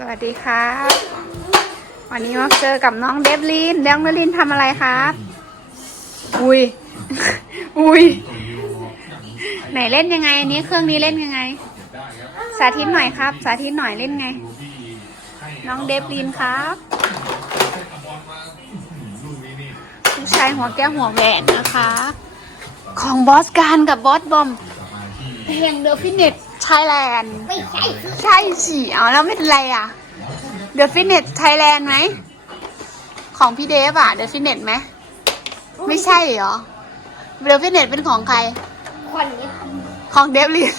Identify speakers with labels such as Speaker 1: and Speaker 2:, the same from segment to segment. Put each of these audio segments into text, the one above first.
Speaker 1: สวัสดีครับ วันนี้มาเจอกับน้องเดฟลินน้องเดฟลินทำอะไรครับ อุ้ย อุ้ย ไหนเล่นยังไงอันนี้เครื่องนี้เล่นยังไง สาธิตหน่อยครับ สาธิตหน่อยเล่นไง น้องเดฟลินครับผู้ชายหัวแก้วหัวแหวนนะคะ ของบอสการกับบอสบอมเพลงเดอะฟิตเนส ไทยแลนด์
Speaker 2: ไม่ใช่สิ
Speaker 1: ใช่สิเอาแล้วไม่เป็นไรอะ The Fitness Thailand ไหม ของพี่เดฟอะ The Fitness ไหม ไม่ใช่เหรอ The Fitness เป็นของใคร
Speaker 2: คนนี้
Speaker 1: ของเดฟลิน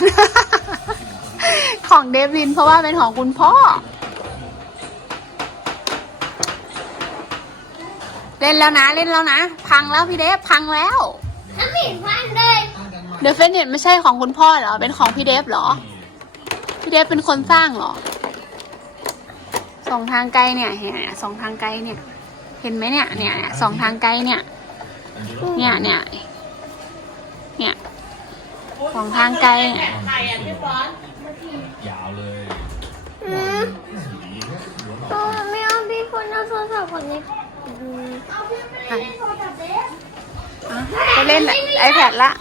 Speaker 1: ของเดฟลินเพราะว่าเป็นของคุณพ่อ เล่นแล้วนะ เล่นแล้วนะ พังแล้วพี่เดฟพังแล้ว
Speaker 2: น้ำผิดพันเลย
Speaker 1: The Fitness ไม่ใช่ของคุณพ่อเหรอ เป็นของพี่เดฟเหรอ พี่เดฟเป็นคนสร้างเหรอ สองทางไกลเนี่ยเห็นเนี่ยสองทางไกลเนี่ย เห็นไหมเนี่ยเนี่ย เนี่ยสองทางไกลเนี่ย เนี่ยเนี่ยเนี่ยสองทางไกลเนี่ย
Speaker 3: ยาวเลย
Speaker 2: อืมโอ้ไม่เอาพี่คนเอาโทรศัพท์คนนี้อืมเอาพี่ไม่เล่นโทรศัพท์เด็ก
Speaker 1: อะไปเล่นไอแพดละ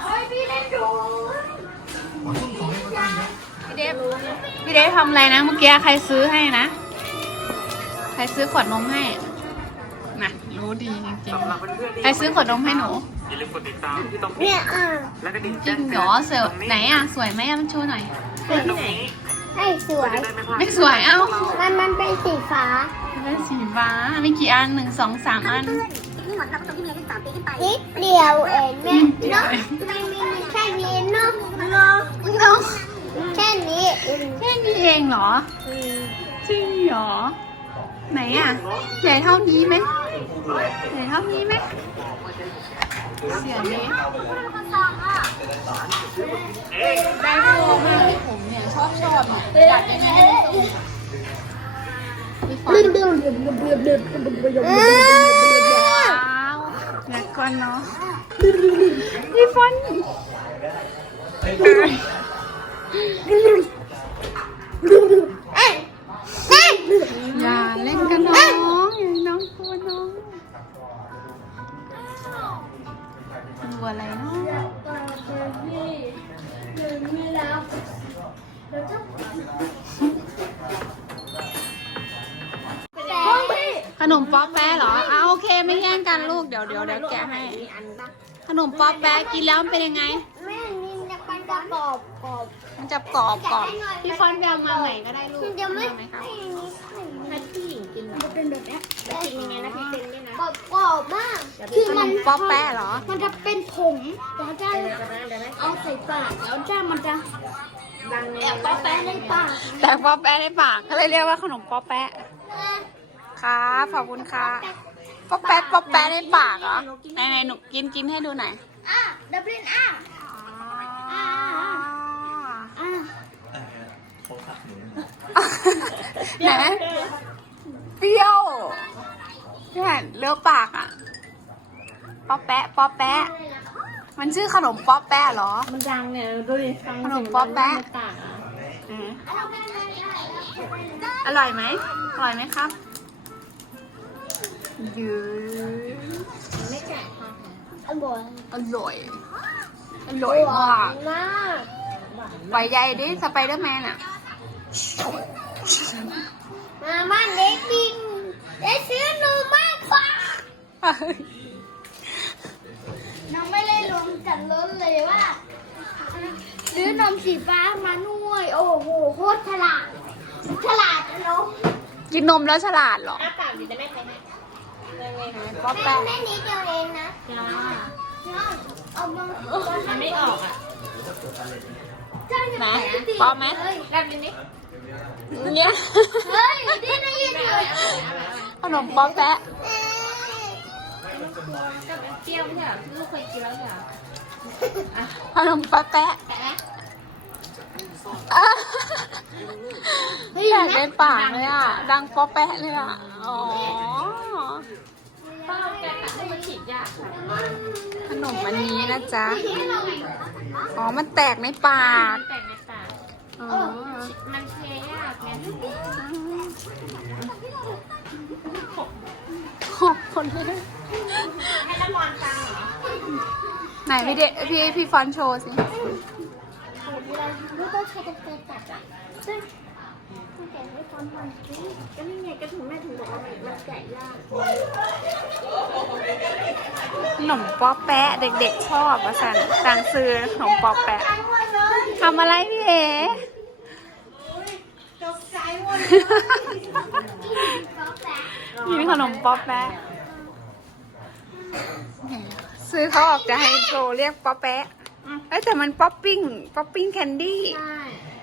Speaker 2: พี่เด
Speaker 1: ฟทำอะไรนะเมื่อกี้ใครซื้อให้นะ ใครซื้อขวดนมให้น่ะรู้ดีจริงๆใครซื้อขวดนมให้หนู
Speaker 4: อย่าลืมกดติดตามที่ต้อง
Speaker 2: เนี่ยอะ
Speaker 4: แล้วก็ดิ่ง
Speaker 1: จริงเหรอเสือไหนอะ สวยไหมอะมันโชว์หน่อย
Speaker 4: ตรงนี้
Speaker 2: ให้สวย
Speaker 4: ได้ไม่พลาด
Speaker 1: ไม่สวยเอ้า
Speaker 2: มันมันเป็นสีฟ้า
Speaker 1: เป็นสีฟ้ามีกี่อันหนึ่งสองสามอัน
Speaker 2: นี่เหมือนเราตรงที่มีอายุสามปีขึ้นไป นิดเดียวเองแม่
Speaker 1: นิดเดียว
Speaker 2: เนาะ
Speaker 1: เอง
Speaker 2: ไม่ไม่ไม่แค่นี้เนาะเนาะ
Speaker 1: น้อง
Speaker 2: แค่นี้
Speaker 1: แค่นี้เองเหรอ
Speaker 2: อืม
Speaker 1: จริงเหรอ ไหนอะใหญ่เท่านี้ไหมใหญ่เท่านี้ไหมเสียนี้ได้โบมากเลยผมเนี่ยชอบชอบเนี่ยอยากยังไงให้มันตรงมีฟอน
Speaker 2: ดื้อ
Speaker 1: ต์
Speaker 2: ดื้อดื้อดื้อดื้อดื้อดื้อดื้อ
Speaker 1: ว้าวอยากก่อนเนาะมีฟอนต์
Speaker 2: เอย่า
Speaker 1: เล่นกันน้องอย่าน้องกลัวน้องกลัวอะไรเนาะขนมป๊อปแปะเหรออะโอเคไม่แย่งกันลูกเดี๋ยวเดี๋ยวเดี๋ยวแกะให้ ขนมป๊อปแปะกินแล้วมันเป็นยังไง
Speaker 2: แม่นี่จะปันกระกอบกอบ
Speaker 1: จะกรอบกรอบพี่ฟอนต์ไปเอามาใหม่ก็ได้ลูก
Speaker 2: มันจะไม่
Speaker 1: เอาไหมครับ
Speaker 2: ให้ผู้หญิงกินมันเป็นแบบนี้กินยังไงนะพี่เป็นด้วยนะกรอบกรอบมากคือ
Speaker 1: ขน
Speaker 2: มัน
Speaker 1: มป๊อปแปะเหรอ
Speaker 2: มันจะเป็นผงแล้วจะเอาใส่ปากแล้วจะมันจะแอบป๊อปแป๊ะในปาก
Speaker 1: แต่ป๊อปแปะในปากก็เลยเรียกว่าขนมป๊อปแปะครับขอบคุณค่ะป๊อปแปะป๊อปแปะในปากเหรอไหนไหนหนูกินกินให้ดูหน่อย
Speaker 2: อะดับลินอะ อะอะ
Speaker 3: โทรศัพท์หนู
Speaker 1: ไหนเปรี้ยวเนี่ยเลือปากอะป๊อปแปะป๊อปแปะ มันชื่อขนมป๊อปแปะเหรอ
Speaker 5: มันดังเนี่ยดูดิฟัง
Speaker 1: ขนมป๊อปแปะ
Speaker 5: มันต่างอะ
Speaker 1: อืมอร่อยไหมอร่อยไหมครับยืด
Speaker 2: อร่อย
Speaker 1: อร่อย อร่อยมาก
Speaker 2: มาก
Speaker 1: ปล่อยใหญ่ดิสไปเดอร์แมนอะ
Speaker 2: มาบ้านเด็กดิงได้ซื้อนมมากกว่าน้องไม่ได้ลงกันล้นเลยว่า ซื้อนมสีฟ้ามาหน่วย โอ้โหโคตรฉลาด ฉลาดนะน้อง
Speaker 1: กินนมแล้วฉลาดเหรอ
Speaker 5: อ้าปากดิจะไม่ไปไหม
Speaker 1: ป๊อป
Speaker 2: แม่
Speaker 1: แปะ
Speaker 2: แม่นิดเดียวเองนะ
Speaker 5: จ้า
Speaker 2: น้องเอามา
Speaker 5: มันไม่ออกอะ
Speaker 2: จ้าอย่า
Speaker 1: นะ
Speaker 2: ไปติ
Speaker 1: ป๊อปไหม
Speaker 2: เฮ้ย
Speaker 5: แบบนี้นี่
Speaker 1: เนี่ย
Speaker 2: เฮ้ยนี่ได้ยินอยู่
Speaker 1: ขนมป๊อปแปะ
Speaker 2: เอ้ย
Speaker 5: กับเปรี้ยวไม่ใช่เหรอลูกเคยกินแล้วใช่เหรอ
Speaker 1: ขนมป๊อปแปะ
Speaker 5: แปะ
Speaker 1: อะอยากในปากเลยอะ ดังป๊อปแปะเลยอะ อ๋อ
Speaker 5: ป้าแกตัดให้มันฉีดยากค่ะ
Speaker 1: ขนมอันนี้นะจ๊ะ อ๋อ มันแตกในปาก
Speaker 5: มันแตกในปาก
Speaker 1: อ๋อ
Speaker 5: มันเคี้ยยากไงข
Speaker 1: อบคนเลย
Speaker 5: ให้ละมอนตังเหรอ
Speaker 1: ไหนพี่เดพี่พี่ฟอนโชว์สิ
Speaker 2: ไม่ต้องใช้กันตัดอะ ซึ่งตั้งแต่ไม่ทำมันสิ
Speaker 5: ก็นี่ไงก็ถึงแม่ถึงบอกว่ามันมันแกะยาก
Speaker 1: ขนมป๊อปแปะเด็กๆชอบว่าสั่งสั่งซื้อขนมป๊อปแปะทำอะไรพี่เอ๋
Speaker 5: ตกใจหมด
Speaker 1: กินขนมป๊อปแปะซื้อเขาออกจะให้โชว์เรียกป๊อปแปะเอ้ยแต่มันป๊อปปิ้งป๊อปปิ้งแคนดี้
Speaker 2: ใช่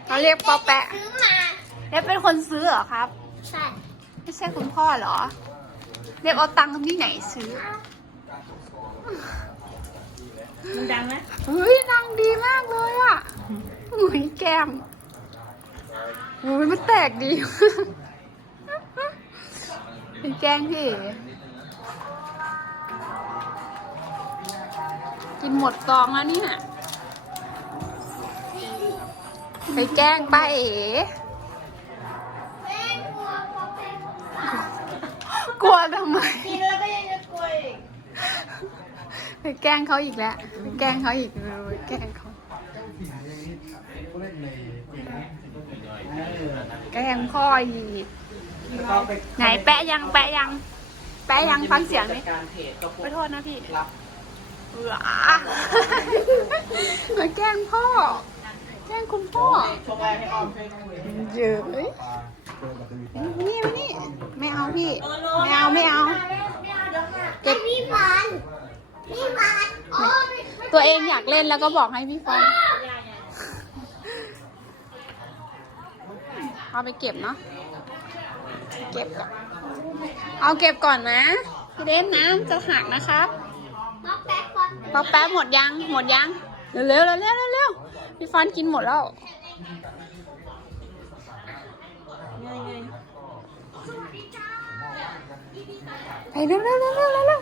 Speaker 1: เขาเรียกป๊อปแปะ
Speaker 2: ซื้อมา
Speaker 1: เด็บเป็นคนซื้อเหรอครับ
Speaker 2: ใช่
Speaker 1: ไม่ใช่คุณพ่อเหรอเด็บเอาตังค์ที่ไหนซื้อ
Speaker 5: มันดังไหม
Speaker 1: เฮ้ยนางดีมากเลยอะอุ้ยแก้มอุ้ยมันแตกดี เป็นแกล้งพี่เอ๋กินหมดซองแล้วเนี่ยไปแกล้งป้าเอ๋
Speaker 2: กลัว
Speaker 1: ทำไม
Speaker 5: กินแล้วก็ยังจะกลัวอีก
Speaker 1: ไปแกล้งเขาอีกแล้วไปแกล้งเขาอีกเลยไปแกล้งเขาแกล้งพ่ออีก ไหนแปะยังแปะยัง แปะยังฟังเสียงดิ
Speaker 4: การเพจก็พว
Speaker 1: ข
Speaker 4: ก
Speaker 1: อโทษนะพี่
Speaker 4: รับ
Speaker 1: เออมาแกล้งพ่อ แกล้งคุณพ่อ
Speaker 4: ช่วงแรกให้อ้อมช่วยคุย
Speaker 1: เยอะเลย นี่มานี่ไม่เอาพี่ ไม่เอาไม่เอา
Speaker 2: ไอพี่พันพี่พันโอ้ย
Speaker 1: ตัวเองอยากเล่นแล้วก็บอกให้พี่ฟอนเอาไปเก็บเนาะ เก็บก่อน เอาเก็บก่อนนะพี่เดนน้ำจะหักนะครับ
Speaker 2: มาแป๊บก่อน
Speaker 1: ป๊อปแป๊บหมดยัง หมดยัง เร็วเร็วเร็วเร็วเร็วพี่ฟอนกินหมดแล้ว ไปเร็วเร็วเร็วเร็วเร็ว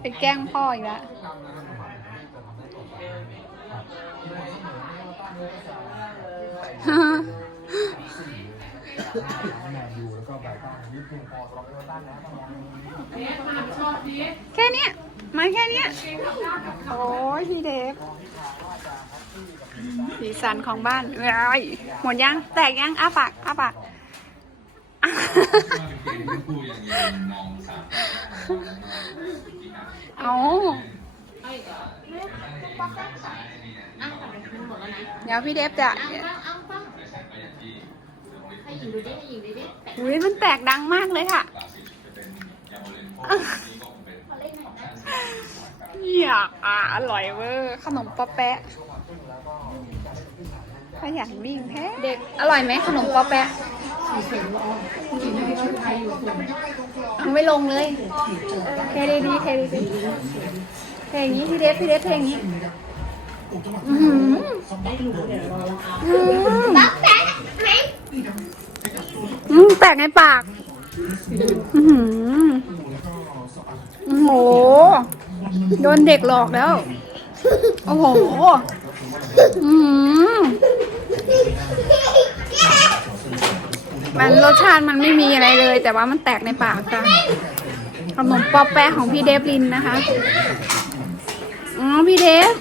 Speaker 1: ไปแกล้งพ่ออีกแล้วแค่นี้มาแค่นี้โอ้ยพี่เดฟสีสันของบ้านเอ้ยหมดยัง แตกยังอ้าปากอ้าปาก เอาเดี๋ยวพี่เดฟจะ
Speaker 2: อุ้
Speaker 1: ยมันแตกดังมากเลยค่ะอยากอะอร่อยเวอร์ขนมปอแปะขยันวิ่งแท้เด็กอร่อยไหมขนมปอแปะ เอาไม่ลงเลยเทดีดีๆเทดีดีๆเทอย่างนี้พี่เดฟพี่เดฟเทอย่างนี้อื้
Speaker 2: มแป๊บไหม
Speaker 1: อืมแตกในปากอือหือโอ้โห โดนเด็กหลอกแล้ว โอ้โห อือหือ มันรสชาติมันไม่มีอะไรเลย แต่ว่ามันแตกในปากค่ะขนมปอปแปะของพี่เดฟลินนะคะอ๋อพี่เดฟ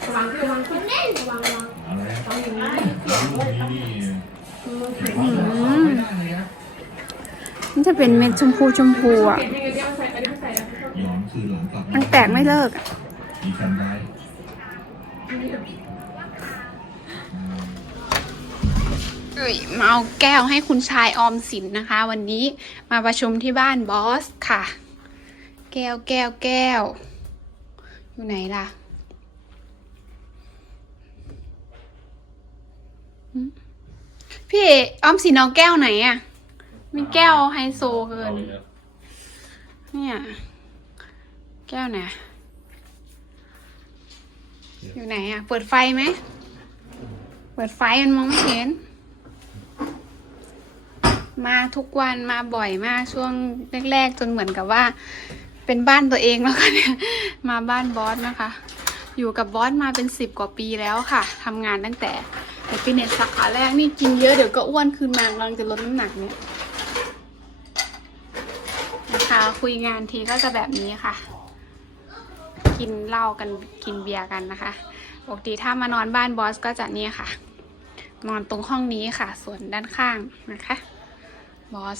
Speaker 1: มันจะเป็นเม็ดชมพูชมพูอะ มันแตกไม่เลิกอะ
Speaker 3: มีแฟนได้
Speaker 1: เมาเอาแก้วให้คุณชายออมสินนะคะ วันนี้มาประชุมที่บ้านบอสค่ะ แก้วแก้วแก้ว อยู่ไหนล่ะพี่ออมสินเอาแก้วไหนอะมีแก้วไฮโซเกิน เนี่ย แก้วไหนอยู่ไหนอะเปิดไฟไหม เปิดไฟมันมองไม่เห็น มาทุกวันมาบ่อยมากช่วงแรกๆจนเหมือนกับว่า เป็นบ้านตัวเองแล้วค่ะเนี่ยมาบ้านบอสนะคะ อยู่กับบอสมาเป็นสิบกว่าปีแล้วค่ะทำงานตั้งแต่แต่ฟิตเนสสาขาแรกนี่กินเยอะเดี๋ยวก็อ้วนคืนมากำลังจะลดน้ำหนักเนี่ยนะคุยงานทีก็จะแบบนี้ค่ะ กินเหล้ากันกินเบียร์กันนะคะปกติถ้ามานอนบ้านบอสก็จะนี่ค่ะ นอนตรงห้องนี้ค่ะ ส่วนด้านข้างนะคะ บอส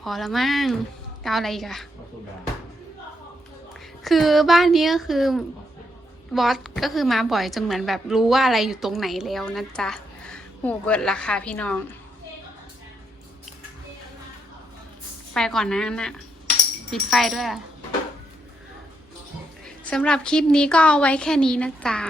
Speaker 1: พอแล้วมั้งจะเอาอะไรอีกอะคือบ้านนี้ก็คือบอสก็คือมาบ่อยจนเหมือนแบบรู้ว่าอะไรอยู่ตรงไหนแล้วนะจ๊ะโหเบิดราคาพี่น้อง ไปก่อนนะนะปิดไฟด้วยสำหรับคลิปนี้ก็เอาไว้แค่นี้นะจ๊ะ